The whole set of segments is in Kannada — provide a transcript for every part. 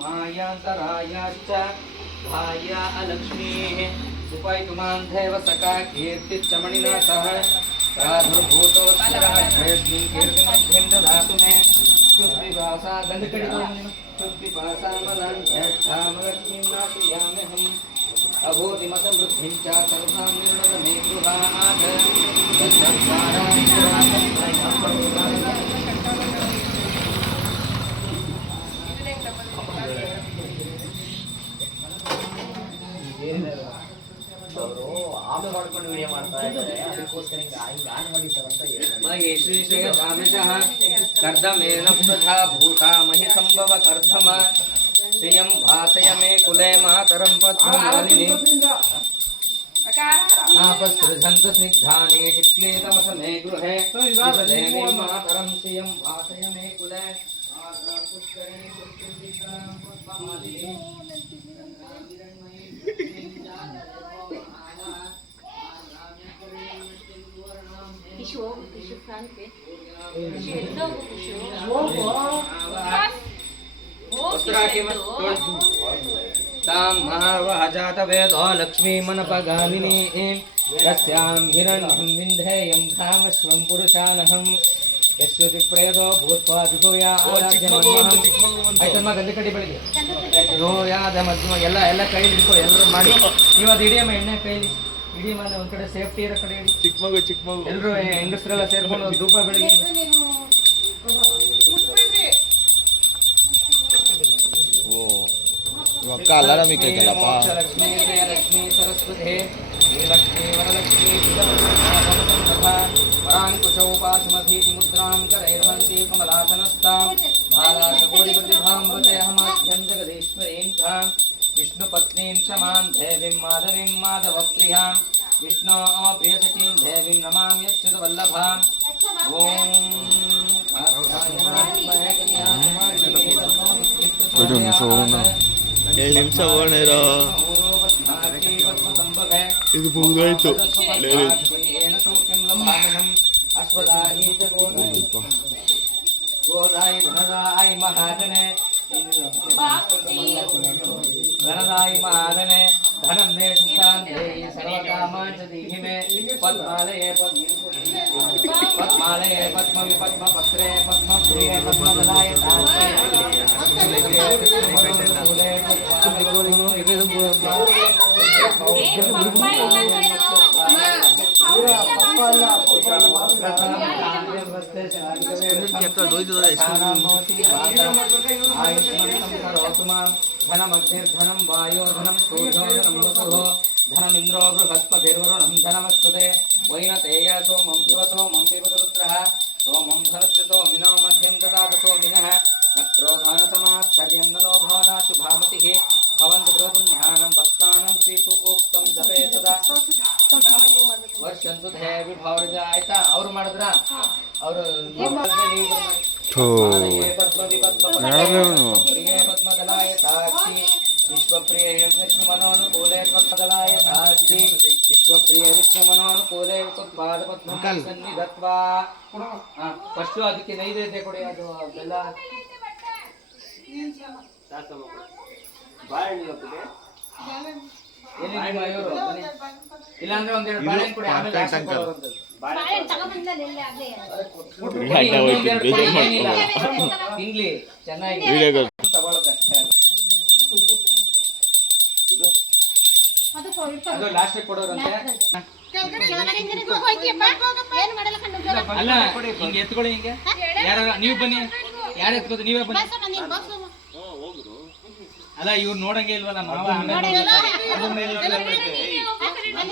मायान्तरायाश्च भार्या अलक्ष्मीः उपैतुमान् देव सखा कीर्तिश्च मणिना सह प्रादुर्भूतोत्तराश्रेष्ठीं कीर्तिमध्यं ददातु मे चुप्पिपासा दण्डकटितं चुप्पिपासा मलां ज्येष्ठामलक्ष्मीं नाशयाम्यहम् अभूतिमतवृद्धिं च सर्वां निर्णद मे ಅವರು ಆಫ್ ಮಾಡ್ಕೊಂಡು ವಿಡಿಯೋ ಮಾಡ್ತಾ ಇದ್ದಾರೆ ಅದಕ್ಕೋಸ್ಕರ ಹಿಂಗೆ ಹಿಂಗೆ ಆನ್ ಮಾಡಿರ್ತಾರೆ ಅಂತ ಹೇಳಿದ್ರು महेश्वेशयसामिषः कर्दमेन प्रधा भूता महि सम्भव कर्धम श्रियं भासय मे कुले मातरं पद्ममालिनी आपसृजन्त स्निग्धाने चिक्लेतमस मे गृहे देवीं मातरं श्रियं भासय मे कुले मातरं पुष्करिणी पुष्करिणीकरं ವಿಶ್ರಾಂತಿ ಖುಷಿ ಎಲ್ಲವೂ ಖುಷಿ ತಾಂ ಮಹಾವಹ ಜಾತವೇದೋ ಲಕ್ಷ್ಮೀ ಮನಪಗಾಮಿನಿ ಯಸ್ಯಾಂ ಹಿರಣ್ಯಂ ವಿಂಧೇಯಂ ಪುರುಷಾನಹಂ ಯಶ್ವತಿ ಪ್ರೇದೋ ಭೂತ್ವಾ ವಿಭೂಯ ಆಯ್ತಮ್ಮ ಗಂಧೆ ಕಡಿ ಬೆಳಿಗ್ಗೆ. ಗೋಯಾದ ಮಧ್ಯಮ ಎಲ್ಲ ಎಲ್ಲ ಕೈಲಿ ಎಲ್ಲರೂ ಮಾಡಿ. ನೀವು ಅದು ಎಣ್ಣೆ ಕೈಲಿ ಇಡೀ ಮನೆ ಒಂದ್ ಕಡೆ ಸೇಫ್ಟಿ ಇರೋ ಕಡೆ ಚಿಕ್ಕ ಮಗು ಚಿಕ್ಕ ಮಗು ಎಲ್ಲರೂ ಹೆಂಗಸರೆಲ್ಲ ಸೇರ್ಕೊಂಡು ಒಂದು ಧೂಪ ಬೆಳಗ್ಗೆ ಓ ಇವಾಗ ಅಲಾರಾಮ್ ಇಕ್ಕಲ್ಲಪ್ಪ ಲಕ್ಷ್ಮೀ ಜಯಲಕ್ಷ್ಮಿ ಸರಸ್ವತಿ ಶ್ರೀಲಕ್ಷ್ಮಿ ವರಲಕ್ಷ್ಮಿ ವರಾಂಕುಶೋಪಾಶುಮಭೀತಿ ಮುದ್ರಾಂ ಕರೈರ್ವಂತಿ ಕಮಲಾಸನಸ್ತಾಂ ಭಾಲಾಶಕೋಡಿಪತಿ ಭಾಂ ವದೇ ಅಹಮಾಭ್ಯಂ ಜಗದೀಶ್ವರೀಂ ಧಾಂ विष्णुपत्नीं क्षमां देवीं माधवीं माधवप्रियां विष्णो प्रियसखीं देवीं नमाम्यच्युतवल्लभाम् ಬಿಡು, ನಿಮಿಷ ಹೋಗೋಣ. ಏಳು ನಿಮಿಷ ಹೋಗೋಣ ಇರೋ. ಇದು ಮುಗ್ದೋಯ್ತು. ಗೋದಾಯಿ ಧನದಾಯಿ ಮಹಾದನೆ धनदायि महाधने धनं मे सुशान्तेयि सर्वकामान् च धीहि मे पद्मालये पद्मालये पद्मविपद्मपत्रे पद्मप्रिये पद्मदलाय आयुष्मन्तं करोतु माम् ధనమగ్నిర్ధనం వాయోధనం సూర్యోధనం వసుహో ధనమింద్రో బృహస్పతిర్వరుణం ధనమస్పదే వైనతేయ సోమం పివ సోమం పిబతరుద్ర సోమం ధనస్య సోమినో మధ్యం దదాత సోమిన నక్రోధానతమాత్సర్యం నలోభో నాశుభామతి భవంతు గృహపుణ్యానం భక్తానం శ్రీసు ఉక్తం జపే సదా వర్షంతు ధే విభావృజాయತ ಅವ್ರು ಮಾಡಿದ್ರ ಅವರು ಥೂ. ಸಾಕ್ಷಿ ವಿಶ್ವಪ್ರಿಯೇ ವಿಷ್ಣು ಮನೋನುಕೂಲೆ ಪದ್ಮದಲಾಯ ಸಾಕ್ಷಿ ವಿಶ್ವಪ್ರಿಯ ವಿಷ್ಣು ಮನೋನುಕೂಲೆ ಉತ್ಪಾದ ಪದ್ಮ ಸನ್ನಿಧತ್ವಾ ಫಸ್ಟ್ ಅದಕ್ಕೆ ನೈವೇದ್ಯ ಕೊಡಿ ಅದು ಬೆಲ್ಲ. ಇಲ್ಲಾಂದ್ರೆ ಒಂದೆರಡು ಬಾಳೆಹಣ್ಣು ಕೊಡಿ ಆಮೇಲೆ ತಿನ್ಲಿ ಚೆನ್ನಾಗಿ ಅದು. ಲಾಸ್ಟ್ ಕೊಡೋರಂತೆ. ಅಲ್ಲ ಹಿಂಗೆ ಎತ್ಕೊಳ್ಳಿ ಹಿಂಗೆ ಯಾರ ನೀವು ಬನ್ನಿ ಯಾರು ಎತ್ಕೋದು ನೀವೇ ಬನ್ನಿ. ಅಲ್ಲ ಇವ್ರು ನೋಡಂಗೆ ಇಲ್ವಲ್ಲ ಮಾವ ಆಮೇಲೆ ನೋಡಲ್ಲ. ನೋಡ್ತಾರೆ. ಅಲ್ಲಿ ಎತ್ಕೊಂಡು ಬನ್ನಿ.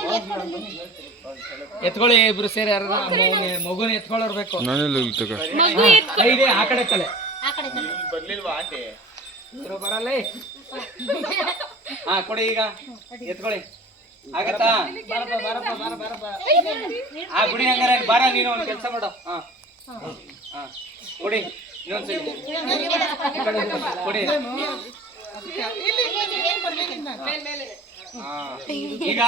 ಎತ್ಕೊಳ್ಳಿ ಇಬ್ರು ಸೇರಿ ಯಾರು ಮಗುನ ಎತ್ಕೊಳ್ಳೋರ್ಬೇಕು ನಾನೆಲ್ಲ ತಗ ಐದೇ ಆ ಕಡೆ ತಲೆ ಆ ಕಡೆ ಬರಲ್ಲ ಹಾ ಕೊಡಿ ಈಗ ಎತ್ಕೊಳ್ಳಿ ಆಗತ್ತಾ ಬಾರಪ್ಪ ಬಾರಪ್ಪ ಬಾರ ಬಾರಪ್ಪ ಆ ಗುಡಿ ಹಂಗಾರೆ ಬಾರ ನೀನು ಒಂದು ಕೆಲಸ ಮಾಡು ಹಾ ಹಾ ಕೊಡಿ ಕಡೆ ಈಗ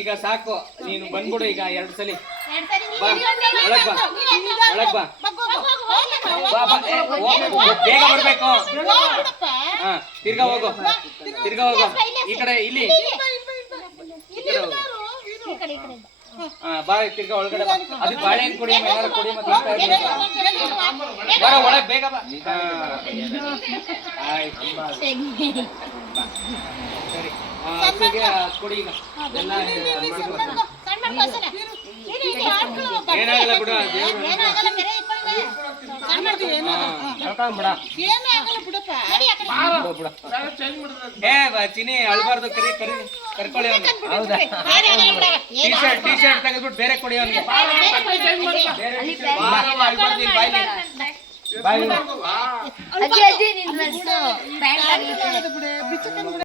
ಈಗ ಸಾಕು ನೀನು ಬಂದ್ಬಿಡು ಈಗ ಎರಡು ಸಲಿ ಬಾ ಒಳಗ್ ಬಾ ಒಳಗ್ ಬಾ ಬಾ ಬಾ ಏ, ಹೋಗ್ಬೇಕು. ಬೇಗ ಬರ್ಬೇಕು ಹಾ ತಿರ್ಗಾ ಹೋಗು ತಿರ್ಗಾ ಹೋಗು ಈ ಕಡೆ ಇಲ್ಲಿ ಈ ಕಡೆ ಹೋಗು. ಹಾ ಬಾ ತಿರ್ಗಾ ಒಳಗಡೆ ಬಾ ಅದಕ್ಕೆ ಬಾಳೆಹಣ್ಣು ಕೊಡಿ ಏನಾರು ಕೊಡಿ ಮತ್ತೆ ತಿಂತಾ ಇರ್ಬೇಕು. ಬರ ಒಳಗ್ ಬೇಗ ಬಾ ಹಾ. ಆಯ್ತು ಅಕ್ಕಿಗೆ ಕೊಡಿ ಈಗ. ಎಲ್ಲ ಏನಾಗಲ್ಲ ಬಿಡು. ಏ ಬಾ, ಚಿನಿ ಅಳ್ಬಾರ್ದು ಕರಿ ಕರಿ ಕರ್ಕೊಳ್ಳಿ ಅವ್ನು. ಹೌದಾ? ಟೀ ಶರ್ಟ್ ಟೀ ಶರ್ಟ್ ತೆಗೆದ್ಬಿಟ್ಟು ಬೇರೆ ಕೊಡಿ ಅವ್ನಿಗೆ. ಬಾಯ್. ಅಜ್ಜಿ ಅಜ್ಜಿ ನಿನ್